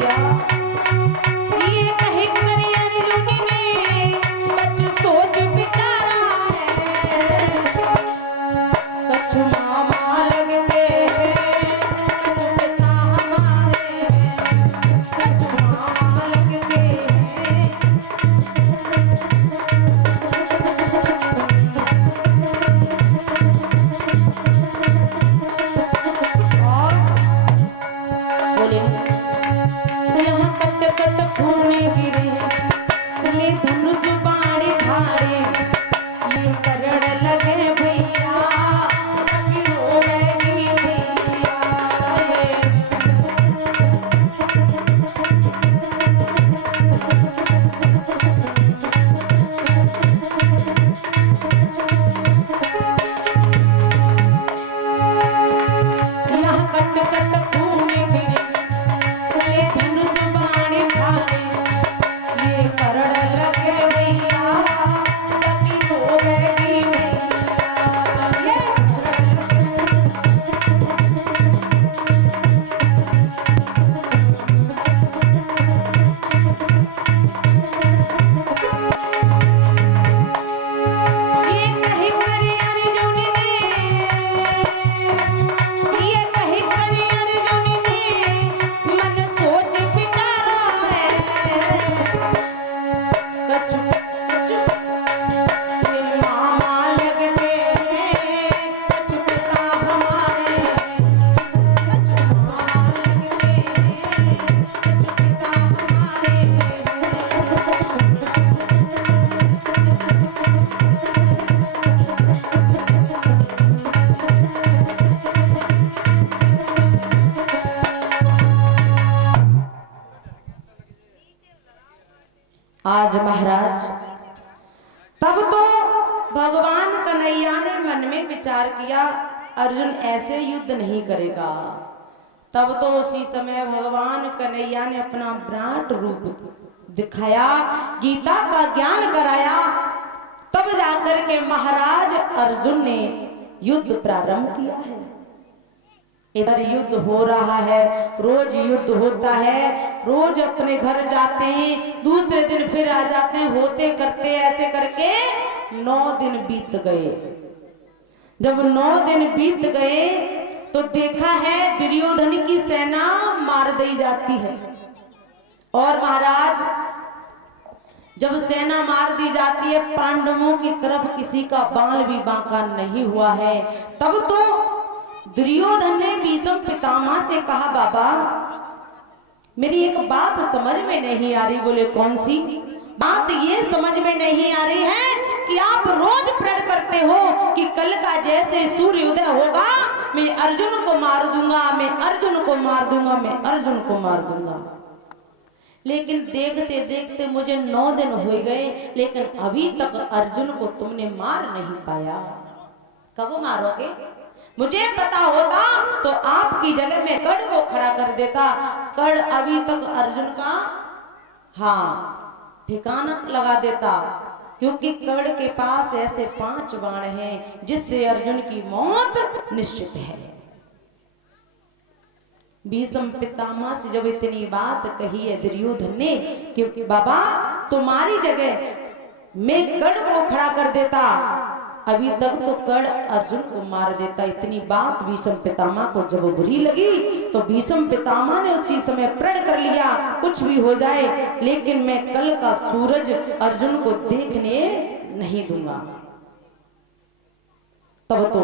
भैया ये कहीं करी अर्जुन ने बच सोच बिचारा है कछु मामा लगते हैं कछु पिता हमारे कछु मामा लगते हैं। और बोले यहाँ कट कट खून गिरे ले धनुष बाण धारे ये करड़ लगे भैया बाकी रोवेगी भैया यहाँ कट कट खून गिरे ले धनुष बाण धारे ये करड़ लगे भैया बाकी रोवेगी भैया ये करड़ लगे। ये कहीं करी अर्जुन ने ये कहीं करी अर्जुन ने मन सोच विचारा है कछु कछु ये मामा लगते हैं कछु पिता हमारे कछु मामा लगते हैं कछु पिता हमारे। आज महाराज तब तो भगवान कन्हैया ने मन में विचार किया अर्जुन ऐसे युद्ध नहीं करेगा। तब तो उसी समय भगवान कन्हैया ने अपना विराट रूप दिखाया गीता का ज्ञान कराया तब जाकर के महाराज अर्जुन ने युद्ध प्रारंभ किया है। इधर युद्ध हो रहा है रोज युद्ध होता है रोज अपने घर जाते हैं दूसरे दिन फिर आ जाते हैं होते करते ऐसे करके 9 दिन बीत गए। जब 9 दिन बीत गए तो देखा है दुर्योधन की सेना मार दी जाती है और महाराज जब सेना मार दी जाती है पांडवों की तरफ किसी का बाल भी बांका नहीं हुआ है। तब तो दुर्योधन ने भीष्म पितामह से कहा बाबा मेरी एक बात समझ में नहीं आ रही। बोले कौन सी बात? ये समझ में नहीं आ रही है कि आप रोज प्रण करते हो कि कल का जैसे सूर्योदय होगा मैं अर्जुन को मार दूंगा मैं अर्जुन को मार दूंगा मैं अर्जुन को मार दूंगा। लेकिन देखते देखते मुझे 9 दिन हो गए लेकिन अभी तक अर्जुन को तुमने मार नहीं पाया। कब मारोगे? मुझे पता होता तो आपकी जगह में कर्ण को खड़ा कर देता। कर्ण अभी तक अर्जुन का ठिकाना लगा देता क्योंकि कर्ण के पास ऐसे 5 बाण हैं जिससे अर्जुन की मौत निश्चित है। भीष्म पितामह से जब इतनी बात कही है दुर्योधन ने कि बाबा तुम्हारी जगह मैं कर्ण को खड़ा कर देता अभी तक तो कर्ण अर्जुन को मार देता। इतनी बात भीष्म पितामह को जब बुरी लगी तो भीष्म पितामह ने उसी समय प्रण कर लिया कुछ भी हो जाए लेकिन मैं कल का सूरज अर्जुन को देखने नहीं दूंगा। तब तो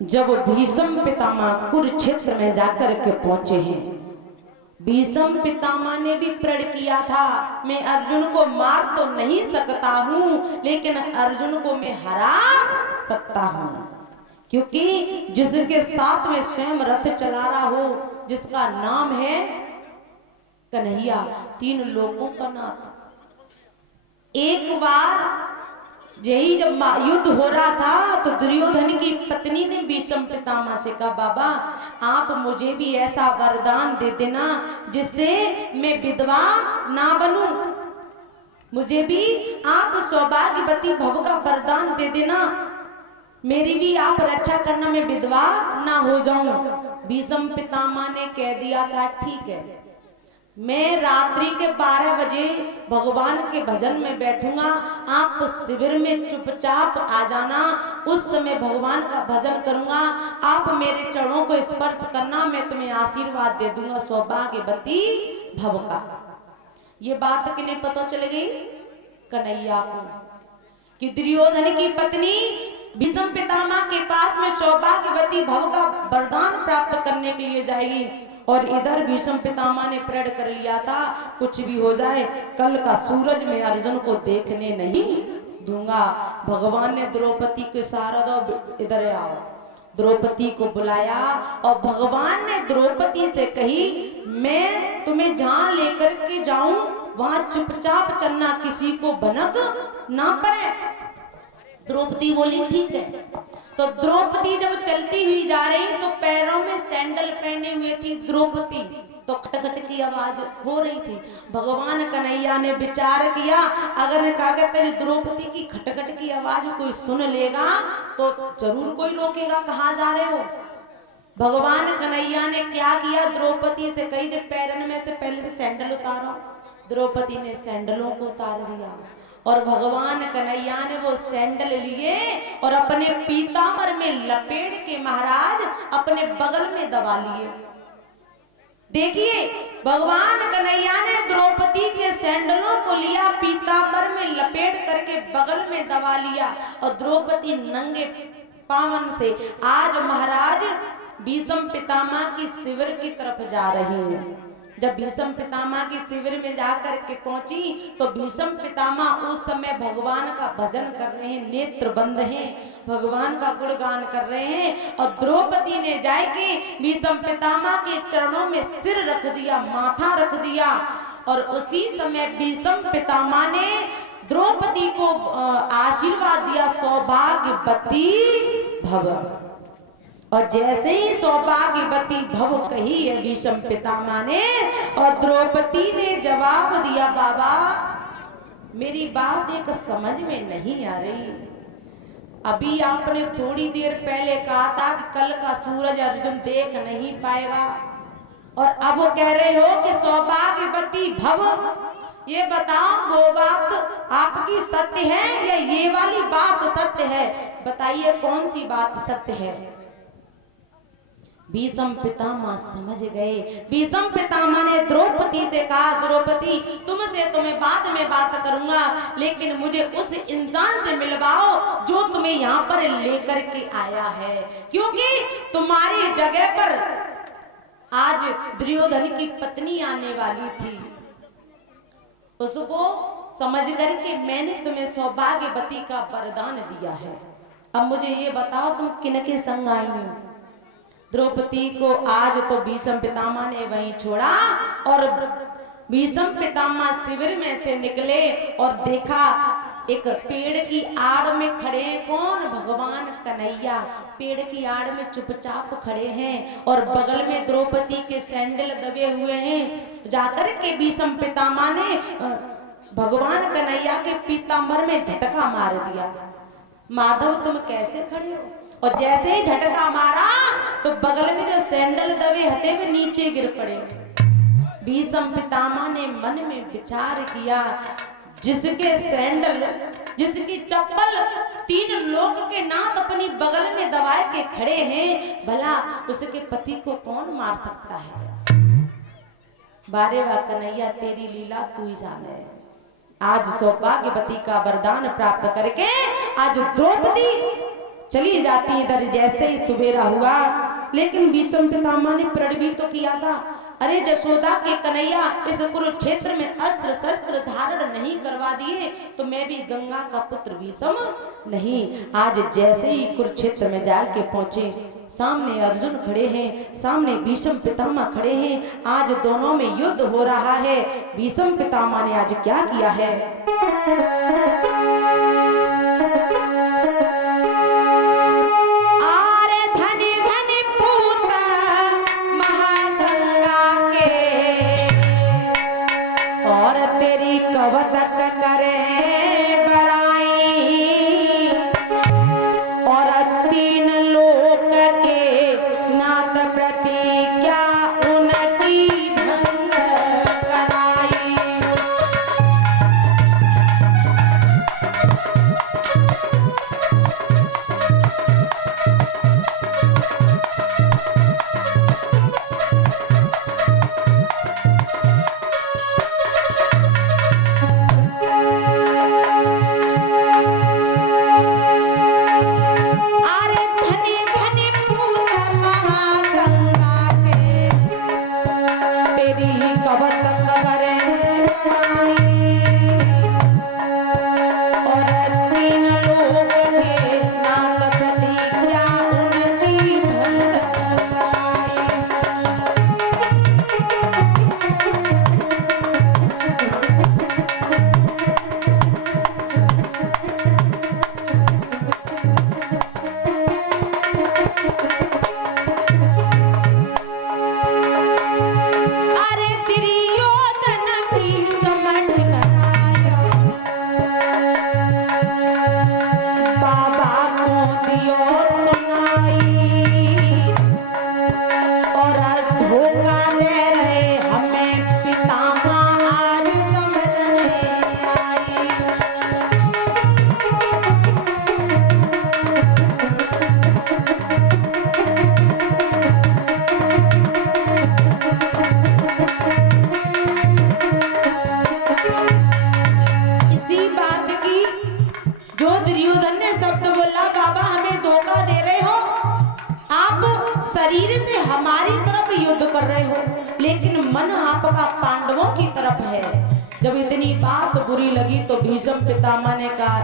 जब भीष्म पितामह कुरुक्षेत्र में जाकर के पहुंचे हैं भीष्म पितामह ने भी प्रण किया था मैं अर्जुन को मार तो नहीं सकता हूं लेकिन अर्जुन को मैं हरा सकता हूं क्योंकि जिसके साथ में स्वयं रथ चला रहा हो जिसका नाम है कन्हैया 3 लोगों का नाथ। एक बार यही जब युद्ध हो रहा था तो दुर्योधन की पत्नी ने भीष्म पितामह से कहा बाबा आप मुझे भी ऐसा वरदान दे देना जिससे मैं विधवा ना बनूं मुझे भी आप सौभाग्यवती भव का वरदान दे देना मेरी भी आप रक्षा करना, मैं विधवा ना हो जाऊं। भीष्म पितामह ने कह दिया था ठीक है, मैं रात्रि के 12 बजे भगवान के भजन में बैठूंगा, आप शिविर में चुपचाप आ जाना, उस समय भगवान का भजन करूंगा, आप मेरे चरणों को स्पर्श करना, मैं तुम्हें आशीर्वाद दे दूंगा सौभाग्यवती भव का। ये बात किन्हें पता चल गई? कन्हैया को, कि दुर्योधन की पत्नी भीष्म पितामह के पास में सौभाग्यवती भव का वरदान प्राप्त करने के लिए जाएगी। और इधर भीष्म पितामह ने प्रण कर लिया था, कुछ भी हो जाए कल का सूरज मैं अर्जुन को देखने नहीं दूंगा। भगवान ने द्रौपदी के सहारा दो, इधर आओ, द्रौपदी को बुलाया और भगवान ने द्रौपदी से कही मैं तुम्हें जहां लेकर के जाऊं वहां चुपचाप चलना, किसी को भनक ना पड़े। द्रौपदी बोली ठीक है। तो द्रौपदी जब चलती हुई जा रही तो पैरों में सैंडल पहने हुए थी द्रौपदी, तो खटखट की आवाज हो रही थी। भगवान कन्हैया ने विचार किया अगर तेरी द्रौपदी की खटखट की आवाज कोई सुन लेगा तो जरूर कोई रोकेगा, कहाँ जा रहे हो। भगवान कन्हैया ने क्या किया, द्रौपदी से कही जब पैरन में से पहले सैंडल उतारो। द्रौपदी ने सैंडलों को उतार दिया और भगवान कन्हैया ने वो सैंडल लिए और अपने पीतांबर में लपेट के महाराज अपने बगल में दबा लिए। देखिए भगवान कन्हैया ने द्रौपदी के सैंडलों को लिया, पीतांबर में लपेट करके बगल में दबा लिया और द्रौपदी नंगे पावन से आज महाराज भीष्म पितामह की शिविर की तरफ जा रही है। जब भीष्म पितामह की शिविर में जाकर के पहुंची तो भीष्म पितामह उस समय भगवान का भजन कर रहे हैं, नेत्र बंद हैं, भगवान का गुणगान कर रहे हैं। और द्रौपदी ने जाके भीष्म पितामह के चरणों में सिर रख दिया, माथा रख दिया और उसी समय भीष्म पितामह ने द्रौपदी को आशीर्वाद दिया सौभाग्यवती भव। और जैसे ही सौभाग्यवती भव कही है भीष्म पितामह ने और द्रौपदी ने जवाब दिया बाबा मेरी बात एक समझ में नहीं आ रही। अभी आपने थोड़ी देर पहले कहा था कि कल का सूरज अर्जुन देख नहीं पाएगा और अब कह रहे हो कि सौभाग्यवती भव। ये बताओ वो बात आपकी सत्य है या ये वाली बात सत्य है? बताइए कौन सी बात सत्य है? भीष्म पितामह समझ गए। भीष्म पितामह ने द्रौपदी से कहा द्रौपदी तुमसे तो मैं बाद में बात करूंगा, लेकिन मुझे उस इंसान से मिलवाओ जो तुम्हें यहाँ पर लेकर के आया है, क्योंकि तुम्हारी जगह पर आज दुर्योधन की पत्नी आने वाली थी। उसको समझ करके मैंने तुम्हें सौभाग्यवती का वरदान दिया है। अब मुझे ये बताओ तुम किनके संग आई हो? द्रौपदी को आज तो भीष्म पितामह ने वहीं छोड़ा और भीष्म पितामह शिविर में से निकले और देखा एक पेड़ की आड़ में खड़े हैं। कौन? भगवान कन्हैया पेड़ की आड़ में चुपचाप खड़े हैं और बगल में द्रौपदी के सैंडल दबे हुए हैं। जाकर के भीष्म पितामह ने भगवान कन्हैया के पीतांबर में झटका मार दिया। माधव तुम कैसे खड़े हो? और जैसे ही झटका मारा तो बगल में जो सैंडल दबे हते वे नीचे गिर पड़े। भीष्म पितामह ने मन में विचार किया जिसके सैंडल जिसकी चप्पल 3 लोक के नाथ अपनी बगल में दबाए के खड़े हैं, भला उसके पति को कौन मार सकता है? बारे वाह कन्हैया तेरी लीला तू ही जाने। आज सौभाग्यवती का वरदान प्राप्त करके आज द्रौपदी चली जाती है। इधर जैसे ही सुबेरा हुआ, लेकिन भीष्म पितामह ने प्रण भी तो किया था, अरे जशोदा के कन्हैया इस कुरुक्षेत्र में अस्त्र शस्त्र धारण नहीं करवा दिए तो मैं भी गंगा का पुत्र भीष्म नहीं। आज जैसे ही कुरुक्षेत्र में जाके पहुंचे, सामने अर्जुन खड़े हैं, सामने भीष्म पितामह खड़े हैं। आज दोनों में युद्ध हो रहा है। भीष्म पितामह ने आज क्या किया है? करे बड़ाई और तीन लोक के नाथ प्रतिज्ञा उनकी भंग कराई। अरे धनी धनी पूत महागंगा के तेरी कवत करे बड़ाई। और तीन लोक के नाथ प्रतिज्ञा उनकी भंग कराई। अरे दुर्योधन भी समझ गया, बाबा को दियो सुनाई। और धोखा दे रहे हमें पितामह आज समझ में आई। इसी बात की जो दुर्योधन ने शब्द बोला, बाबा हमें धोखा दे रहे हो, आप शरीर से हमारी तरफ युद्ध कर रहे हो लेकिन मन आपका पांडवों की तरफ है। जब इतनी बात बुरी लगी तो भीष्म पितामह ने कहा,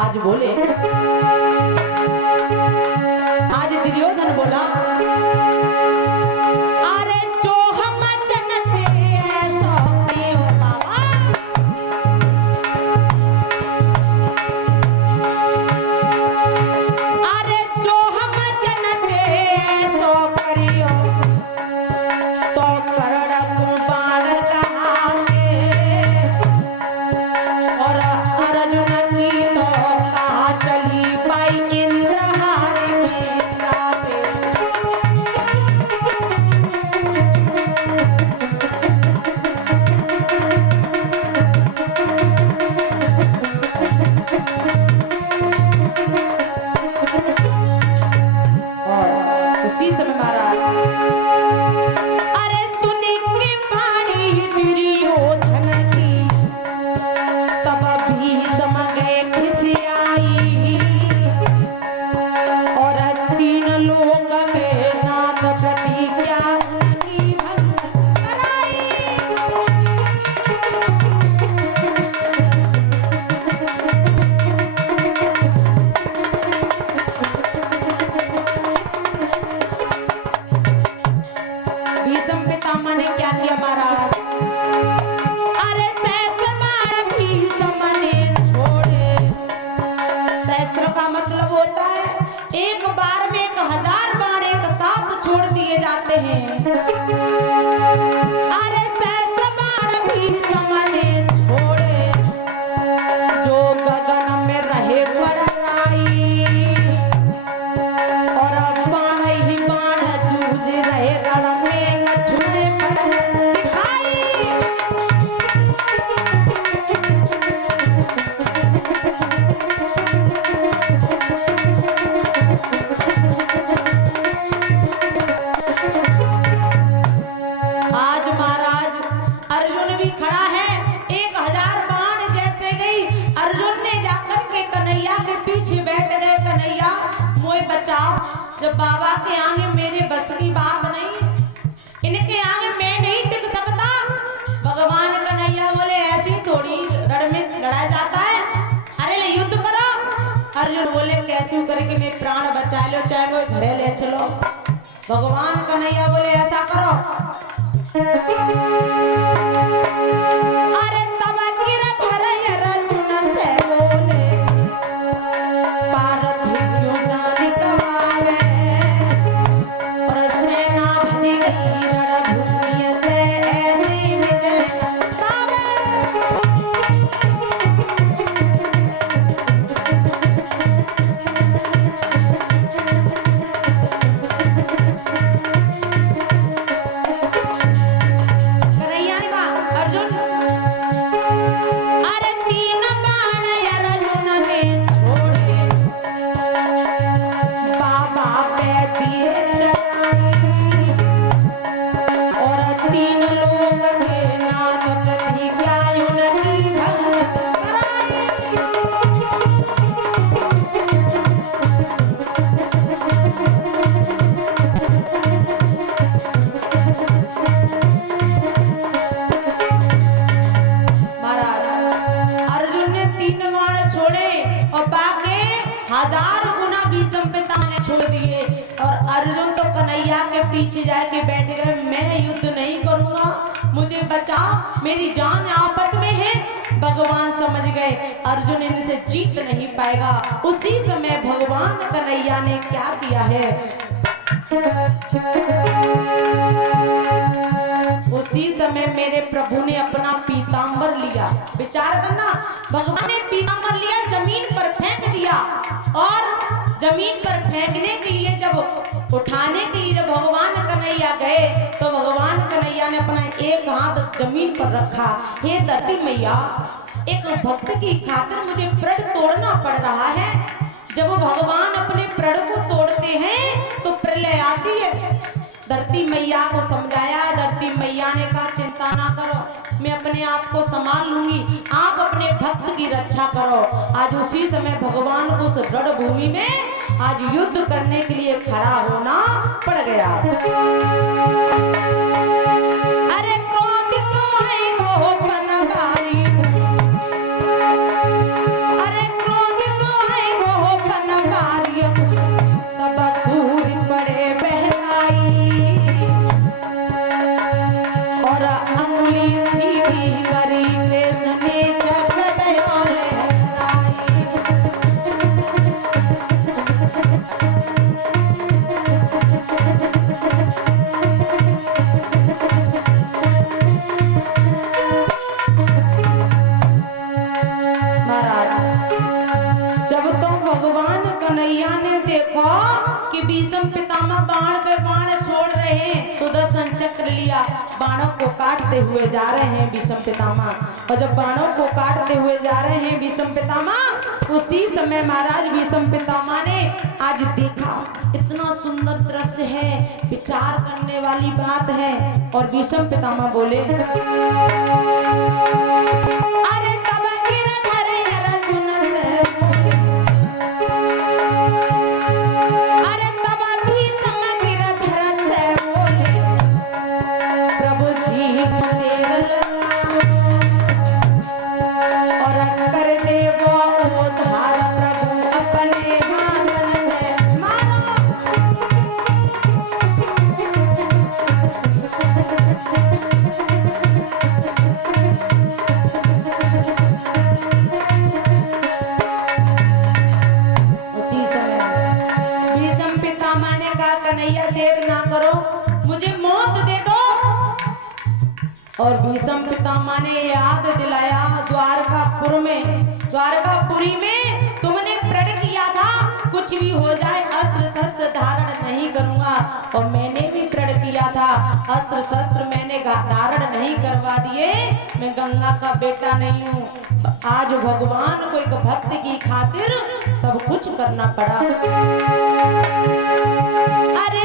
आज बोले, आज दुर्योधन बोला, अरे जो हम जनते ऐसा क्यों बाबा। अरे जो हम जनते ऐसा करियो तो करण को बाण कहाके। और अर्जुन की तो कहा चली पाई इंद्रहारी में राते। और उसी समय महाराज, अरे सुनी के वाणी दुर्योधन की तब भीष्म गए खिसियाई। और तीन लोक के नाथ प्रतिज्ञा उनकी भंग कराई। भीष्म पितामह ने क्या किया महाराज, अरे सहस्त्र बाण भीष्म ने छोड़े। सहस्त्र का मतलब होता है एक बार में 1000 बाण एक साथ छोड़ दिए जाते हैं। अरे सहस्त्र बाण भीष्म ने छोड़े, जो गगन में रहे बड़राई। और बाण ही बाण जूझ रहे रण में कछुए पड़न दिखाई। आज महाराज अर्जुन भी खड़ा है, 1000 बाण जैसे गई। अर्जुन ने जाकर के कन्हैया के पीछे बैठ गए, कन्हैया मोए बचाओ। जब बाबा के आगे मेरे बस की बात नहीं, इनके आगे मैं नहीं टिक सकता। भगवान कन्हैया बोले, ऐसी थोड़ी रण में लड़ा जाता है, अरे ले युद्ध करो। अर्जुन बोले, कैसे करके मैं प्राण बचा लो, चाहे वो घरे ले चलो। भगवान कन्हैया बोले, ऐसा करो। अरे तब गिरधर अर्जुन से बोले, पारथी क्यों जान गवावे। और सेना भजी गई रणभूमि से, ऐसी विजय न पावे। लिए और अर्जुन तो कन्हैया के पीछे जाके बैठ गए, मैं युद्ध नहीं करूंगा, मुझे बचा, मेरी जान आफत में है। भगवान समझ गए अर्जुन इनसे जीत नहीं पाएगा। उसी समय भगवान कन्हैया ने क्या किया है, उसी समय मेरे प्रभु ने अपना पीतांबर लिया। विचार करना, भगवान ने पीतांबर लिया, जमीन पर फेंक दिया और जमीन पर फेंकने के लिए जब उठाने के लिए जब भगवान कन्हैया गए तो भगवान कन्हैया ने अपना एक हाथ जमीन पर रखा। हे धरती मैया, एक भक्त की खातिर मुझे प्रण तोड़ना पड़ रहा है। जब भगवान अपने प्रण को तोड़ते हैं तो प्रलय आती है। धरती मैया को समझाया, धरती मैया ने कहा चिंता ना करो, मैं अपने आप को संभाल लूंगी, आप अपने भक्त की रक्षा करो। आज उसी समय भगवान को उस रणभूमि में आज युद्ध करने के लिए खड़ा होना पड़ गया। अरे क्रोधित आएगो बनवारी, अरे क्रोधित आएगो बनवारी, तब कूद पड़े बहराई और अंगुली सीधी करी, कृष्ण ने चक्र दयो लहराई। जब तो भगवान कन्हैया ने देखो कि भीष्म पितामह बाण पे बाण छोड़ रहे हैं, सुदर्शन चक्र लिया, बाणों को काटते हुए जा रहे हैं भीष्म पितामह। और जब बाणों को काटते हुए जा रहे हैं भीष्म पितामह, उसी समय महाराज भीष्म पितामह ने आज देखा इतना सुंदर दृश्य है, विचार करने वाली बात है। और भीष्म पितामह बोले, अरे तब गिरधर अर्जुन से, अरे तब भीष्म गिरधर से बोले, प्रभु जी तेरा और कर दे वो उद्धार, प्रभु अपने हाथन से मारो। उसी समय भीष्म पितामह ने कहा कन्हैया देर ना करो, मुझे मौत दे दो। और भीष्म पितामह ने याद दिलाया, द्वारकापुरी में तुमने प्रण किया था कुछ भी हो जाए अस्त्र शस्त्र धारण नहीं करूंगा, और मैंने भी प्रण किया था अस्त्र शस्त्र मैंने धारण नहीं करवा दिए, मैं गंगा का बेटा नहीं हूँ। आज भगवान को एक भक्त की खातिर सब कुछ करना पड़ा। अरे